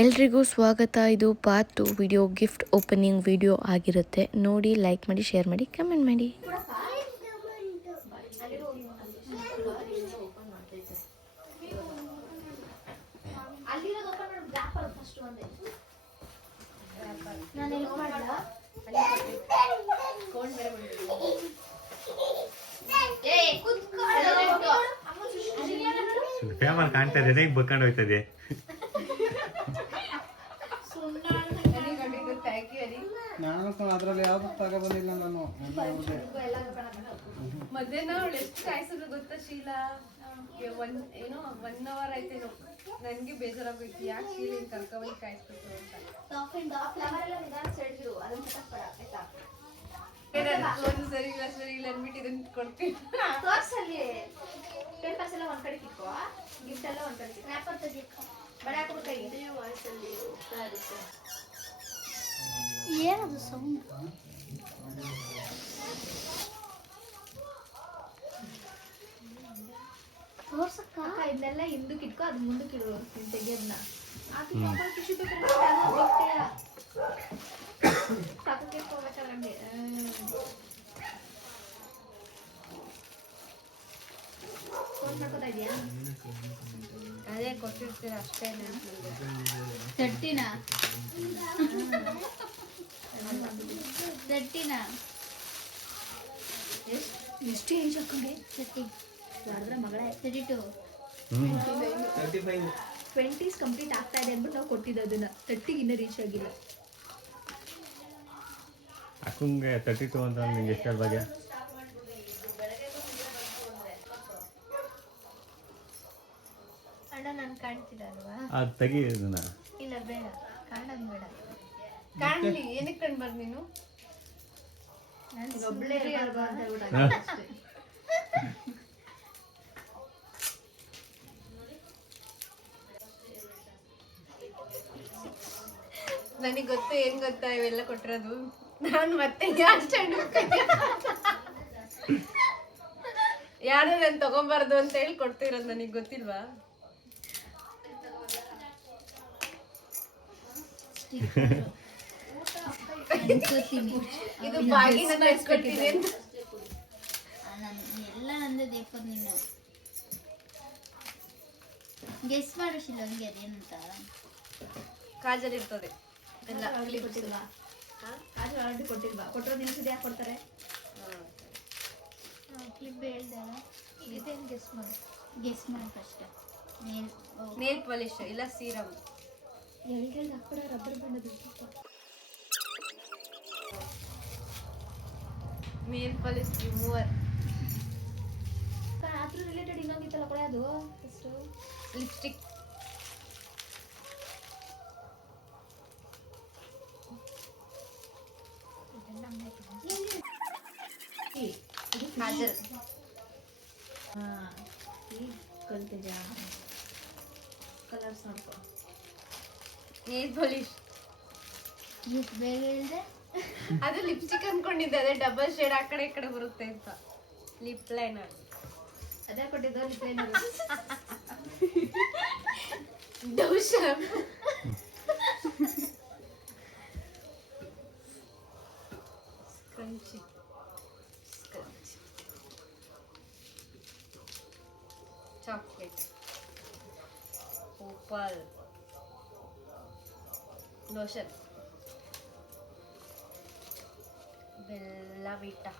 ಎಲ್ರಿಗೂ ಸ್ವಾಗತ. ಇದು part 2 video gift opening video ಆಗಿರುತ್ತೆ. ನೋಡಿ, ಲೈಕ್ ಮಾಡಿ, ಶೇರ್ ಮಾಡಿ, ಕಮೆಂಟ್ ಮಾಡಿ. ಫೇಮಸ್ ಕಾಣ್ತಾ ಇದೆ, ಬಕ್ಕೊಂಡು ಹೋಯ್ತದೆ. ನಾನು ಅದ್ರಲ್ಲಿ ಯಾವ್ದು ತಗೊಬಂದಿಲ್ಲ. ನಾನು ಮಧ್ಯಾಹ್ನ ಅವಳು ಎಷ್ಟು ಕಾಯಿಸಿದ್ರು ಗೊತ್ತಾ ಶೀಲಾ? ಏನೋ 1 hour ಆಯ್ತೇನೋ. ನನ್ಗೆ ಬೇಜಾರಾಗೋಯ್ತು, ಯಾಕೆ ಶೀಲ ಕರ್ಕೊಂಡ್ ಕಾಯಿಸ್ಬೇಕು ಅಂತ. ಒಂದು ಸರಿ ಇಲ್ಲ ಅನ್ಬಿಟ್ಟು ಇದನ್ನ ಕೊಡ್ತೀನಿ. ಏನದು ಸೌಂಡ್? ತೋರ್ಸಕ್ಕ ಇದನ್ನೆಲ್ಲ ಹಿಂದಕ್ಕೆ ಇಟ್ಕೊ, ಅದು ಮುಂದಕ್ಕೆ ಇಡು ತೆಗಿಯೋದನ್ನ. ಟಿಶ್ಯೂ ಪೇಪರ್ ಸಾಕಕ್ಕೆ ಹೋಗ್ಬೇಕಾದ್ರೆ ಹಂಗೆ ಫೋನ್ ಮಾಡ್ಕೋತಾ ಇದೆಯಾ? ಅದೇ ಕೊಟ್ಟಿರ್ತೀರ ಅಷ್ಟೇ. ತಟ್ಟಿನ ಎಷ್ಟು ಏಜ್ ಹಾಕೊಂಡೆ? 30 ಯಾರ್ದ್ರ ಮಗಳ 32 20s ಕಂಪ್ಲೀಟ್ ಆಗ್ತಾ ಇದೆ ಅಂದ್ಬಿಟ್ಟು ನಾವು ಕೊಟ್ಟಿದ್ದು ಅದನ್ನ. 30 ಇನ್ನೂ ರೀಚ್ ಆಗಿಲ್ಲ. ಅಕ್ಕಂಗೆ 32 ಅಂತ ನಿಂಗೆ ಎಷ್ಟು ಬಗ್ಗೆ ಅಣ್ಣ ನಾನು ಕಾಣ್ತಿಲ್ಲ ಅಲ್ವಾ? ಅದು ತೆಗಿ ಇದನ್ನ. ಇಲ್ಲ ಬೇಡ, ಕಾಣೋದು ಬೇಡ. ಕಾಣ್ಲಿ, ಏನಕ್ಕೆ ಕಂಡ್ಬಾರ್ದು ನೀನು? ನಾನು ಒಬ್ಬಳೇ ಅಲ್ವಾ ಅಂತ ಹೇಳ್ಬಿಟ್ಟು ಅಷ್ಟೇ. ನನಗೆ ಗೊತ್ತು, ಏನ್ ಗೊತ್ತಾ ಇವೆಲ್ಲ ಕೊಟ್ಟಿರೋದು. ನಾನು ಮತ್ತೆ ಯಾರು ನಾನು ತಗೊಂಬಾರ್ದು ಅಂತ ಹೇಳಿ ಕೊಡ್ತಿರೋದು. ನನಗೆ ಗೊತ್ತಿಲ್ವಾ? ಇದು ಬಾಗಿನ ತರಿಸ್ಕೊಟ್ಟಿದೆ ಅಂತ. ಎಲ್ಲ ನಂದೇ ದೇಪದ್. ನೀನು ಗೆಸ್ ಮಾಡಿಸಿಲ್ಲ ಹಂಗೆ ಅದೇನಂತ. ಕಾಜಲ್ ಇರ್ತದೆ ಎಲ್ಲ. ಕೊಟ್ಟಿಲ್ವಾ? ಕಾಜಲ್ ಆಲ್ರೆಡಿ ಕೊಟ್ಟಿಲ್ವಾ? ಕೊಟ್ಟಿರೋದು ಇನ್ನೊಂದ್ಸತಿ ಯಾಕೆ ಕೊಡ್ತಾರೆ? ಕ್ಲಿಪ್ ಹೇಳ್ದೆ, ಇದೇನು ಗೆಸ್ ಮಾಡಿ ಫಸ್ಟ್. ನೇಲ್ ಪಾಲಿಶ್ ಇಲ್ಲ ಸೀರಮ್. ಎಲ್ಗೆಲ್ದು ಹಾಕ್ಬಿಡ, ರಬ್ಬರ್ ಬಂಡದು. Nail polish remover. ಅದ್ರ ರಿಲೇಟೆಡ್ ಇನ್ನೊಂದಿತ್ತಲ್ಲ ಕೊಡ, ಅದು ಫಸ್ಟು ಲಿಪ್ಸ್ಟಿಕ್. ಕಾಜಲ್. ಈಗ ಕಲ್ತಿದ್ಯಾ? ಕಲರ್ಸ್ ನೋಡ್ಕೊ. ನೇಲ್ ಪಾಲಿಶ್ ಈಗ ಬೇಗ ಹೇಳಿದೆ. ಅದು ಲಿಪ್ಸ್ಟಿಕ್ ಅನ್ಕೊಂಡಿದ್ದೆ, ಅದೇ ಡಬಲ್ ಶೇಡ್ ಆ ಕಡೆ ಈ ಕಡೆ ಬರುತ್ತೆ ಅಂತ. ಲಿಪ್ ಲೈನರ್ ಅದೇ ಕೊಟ್ಟಿದ್ದು. ಲಿಪ್ ಲೈನರ್ ದೋಷನ್ ಸ್ಕಂಚಿ ಚಾಕ್ಲೇಟ್ ಓಪಲ್ ಲೋಷನ್ ಬೆಲ್ಲವಿಟಾ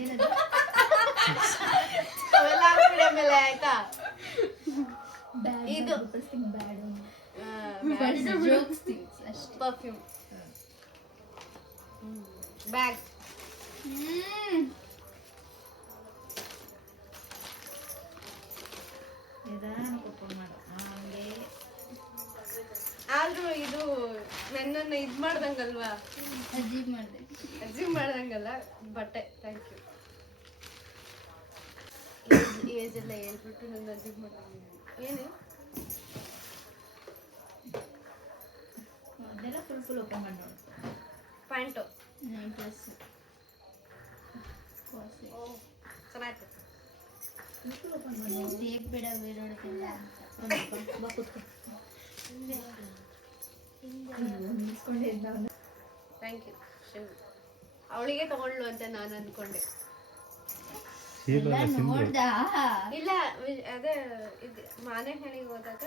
ಏನದು? ಅವೆಲ್ಲ ಹಾಕ್ಬಿಡಿ ಆಮೇಲೆ, ಆಯ್ತಾ? ಇದು ಪರ್ಫ್ಯೂಮ್ ಬ್ಯಾಗ್. ಆದ್ರೂ ಇದು ನನ್ನನ್ನು ಇದ್ ಮಾಡ್ದಂಗಲ್ವಾ? ಅಜೀವ್ ಮಾಡ್ದಂಗಲ್ಲ ಬಟ್ಟೆ. Thank you. ಏಜ್ ಎಲ್ಲ ಹೇಳ್ಬಿಟ್ಟು ನನ್ನ ಅಜೀವ್ ಮಾಡ್ದಂಗ. ಏನು ಅದೆಲ್ಲ ಫುಲ್ ಓಪನ್ ಮಾಡಿ ನೋಡು. ಪ್ಯಾಂಟು 9+ ಚೆನ್ನಾಯ್ತು. ಫುಲ್ ಓಪನ್ ಮಾಡಿ. ಬೇಗ ಬೇಡ ಬೇರೆ ಅಂತ ಥ್ಯಾಂಕ್ ಯು. ಅವಳಿಗೆ ತಗೊಳ್ಳು ಅಂತ ನಾನು ಅನ್ಕೊಂಡೆ. ಇಲ್ಲ ಅದೇ ಇದು ಮಾನೆಹಳ್ಳಿಗೆ ಹೋದಾಗ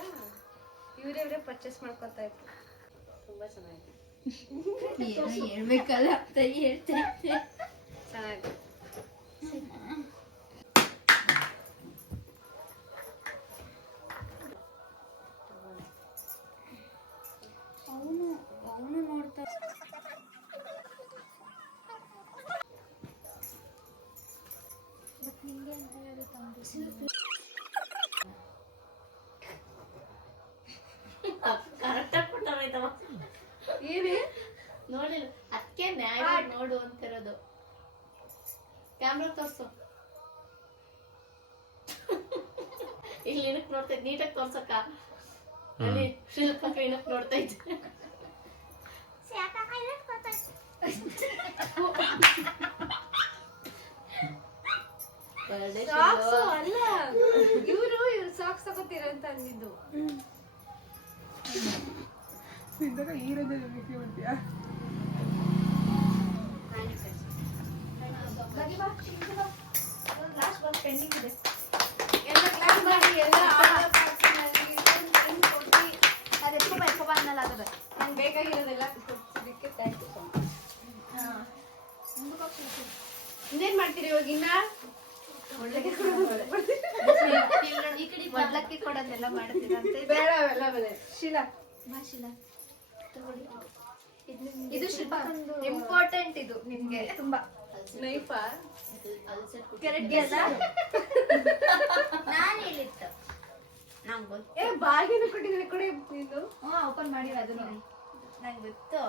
ಇವರೇ ಪರ್ಚೇಸ್ ಮಾಡ್ಕೊತಾ ಇತ್ತು. ತುಂಬಾ ಚೆನ್ನಾಗಿದೆ. ಹೇಳ್ಬೇಕಲ್ಲ ಅಂತ ಹೇಳ್ತೈತೆ. ಚೆನ್ನಾಗಿದೆ. ಅವನು ನೋಡ್ತಾ ಏನೇ ನೋಡಿಲ್ಲ ಅದಕ್ಕೆ ನೋಡು ಅಂತಿರೋದು. ಕ್ಯಾಮ್ರಾ ತೋರ್ಸು. ಇಲ್ಲಿ ಏನಕ್ಕೆ ನೋಡ್ತೈತೆ ನೀಟಾಗಿ ತೋರ್ಸಕ್ಕ. ಅಲ್ಲಿ ಶಿಲ್ಪ ಏನಕ್ಕೆ ನೋಡ್ತಾ ಇದ್ದೆ. ಸಾಕ್ಸ್ ಅಲ್ಲ, ಇವ್ರು ಸಾಕ್ಸ್ ತಗೋತೀರ ಅಂತ ಅಂದಿದ್ದು. ಲಾಸ್ಟ್ ಒಂದು ಪೆಂಡಿಂಗ್ ಇದೆ. ಎಲ್ಲ ಕ್ಲಾಸ್ ಮಾಡಿ ಎಲ್ಲ ಆರ್ಡರ್ ಮಾಡ್ತೀನಿ ಕೊಟ್ಟು ಅದು ಎತ್ಕೊ ಅನ್ನಲ್ಲ ಆಗದ. ನಂಗೆ ಬೇಕಾಗಿರೋದೆಲ್ಲ ಕೊಡ್ಸಿದ್ದಕ್ಕೆ ಥ್ಯಾಂಕ್ ಯು ಸೊ ಮಚ್. ಇನ್ನೇನ್ ಮಾಡ್ತೀರಿ ಇವಾಗ ಇನ್ನ? ಈ ಕಡೆ ಮೊದ್ಲಕ್ಕಿ ಕೊಡೋದೆಲ್ಲ ಮಾಡ್ತೀರಾ ಅಂತ. ಬೇಡ ಅವೆಲ್ಲ ಬೇಡ. ಶೀಲಾ ಮಾಶಿಲ ತಗೊಳ್ಳಿ. ಇದು ಶಿಲ್ಪ ಇಂಪಾರ್ಟೆಂಟ್ ಇದು ನಿಮ್ಗೆ ತುಂಬಾ. ನೈಫಾ ಕರೆಕ್ಟ್ ಅಲ್ಲ? ನಾನು ಹೇಳಿತ್ತು ನಂಗೆ ಗೊತ್ತು. ಏ ಬಾಗಿನ ಕೊಟ್ಟಿದ್ರೆ ಕೊಡಿ ನೀನು. ಓಪನ್ ಮಾಡಿರ ಅದನ್ನು ನಂಗೆ ಗೊತ್ತು.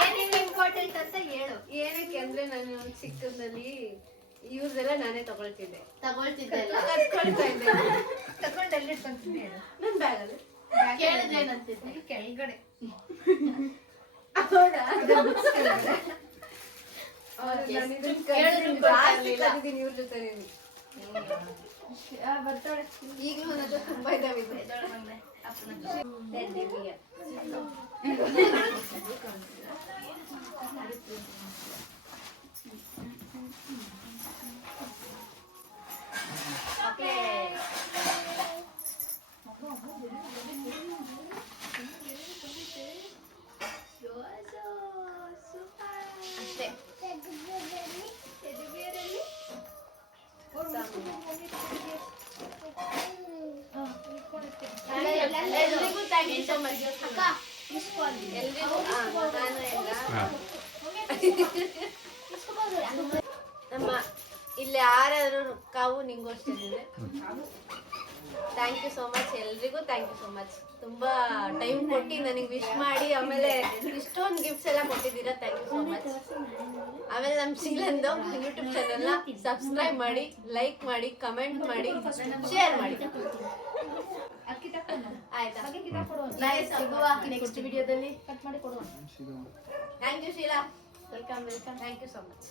ಏನೇನು ಇಂಪಾರ್ಟೆಂಟ್ ಅಂತ ಹೇಳು. ಏನಕ್ಕೆ ಅಂದ್ರೆ ನಾನು ಚಿಕ್ಕದಲ್ಲಿ ಇವ್ರದೆಲ್ಲ ನಾನೇ ತಗೊಳ್ತಿದ್ದೆ. ತಗೊಳ್ತಿದ್ದೆಲ್ಲ ಕತ್ಕೊಳ್ತಾ ಇದ್ದೆ. ತಗೊಂಡು ಎಲ್ಲಿ ಇಟ್ಕೊಂತೀನಿ ಹೇಳು. ನನ್ ಬ್ಯಾಗಲ್ಲಿ. ಕೇಳಿದ್ರೆ ಏನಂತಿದ್ದೆ? ಕೆಳಗಡೆ. ಹೌದಾ? ಇವ್ರ ಜೊತೆ ಬರ್ತಾಳೆ. ಈಗಲೂ ನನ್ನ ಹತ್ರ ತುಂಬಾ ಇದಾವೆ. ಅಷ್ಟೇ. ಎಲ್ರಿಗೂ ಥ್ಯಾಂಕ್ ಯು ಸೊ ಮಚ್. ಅಕ್ಕ ಎಲ್ರಿಗೂ ನಾನು ಎಲ್ಲ ನಮ್ಮ ಇಲ್ಲಿ ಯಾರಾದ್ರೂ ಕಾವು ನಿಂಗೂ ಅಷ್ಟೇ. Thank you so much. ಎಲ್ರಿಗೂ ಥ್ಯಾಂಕ್ ಯು ಸೋ ಮಚ್. ತುಂಬಾ ಟೈಮ್ ಕೊಟ್ಟು ನನಗೆ ವಿಶ್ ಮಾಡಿ ಆಮೇಲೆ ಇಷ್ಟೊಂದು ಗಿಫ್ಟ್ಸ್ ಎಲ್ಲ ಕೊಟ್ಟಿದ್ದೀರಾ. Thank you so much. ಆಮೇಲೆ ನಮ್ಮ ಶೀಲಂದು ಯೂಟ್ಯೂಬ್ ಚಾನೆಲ್ನ ಸಬ್ಸ್ಕ್ರೈಬ್ ಮಾಡಿ, ಲೈಕ್ ಮಾಡಿ, ಕಮೆಂಟ್ ಮಾಡಿ, ಶೇರ್ ಮಾಡಿ. ಅಕ್ಕಿ ತಕೊಂಡು ಆಯ್ತಾ? ಅಕ್ಕಿ ತಕೊಡು. ಸಿಗುವ ನೆಕ್ಸ್ಟ್ ವಿಡಿಯೋದಲ್ಲಿ. ಕಟ್ ಮಾಡಿ ಕೊಡು. Thank you Sheela. Welcome thank you so much.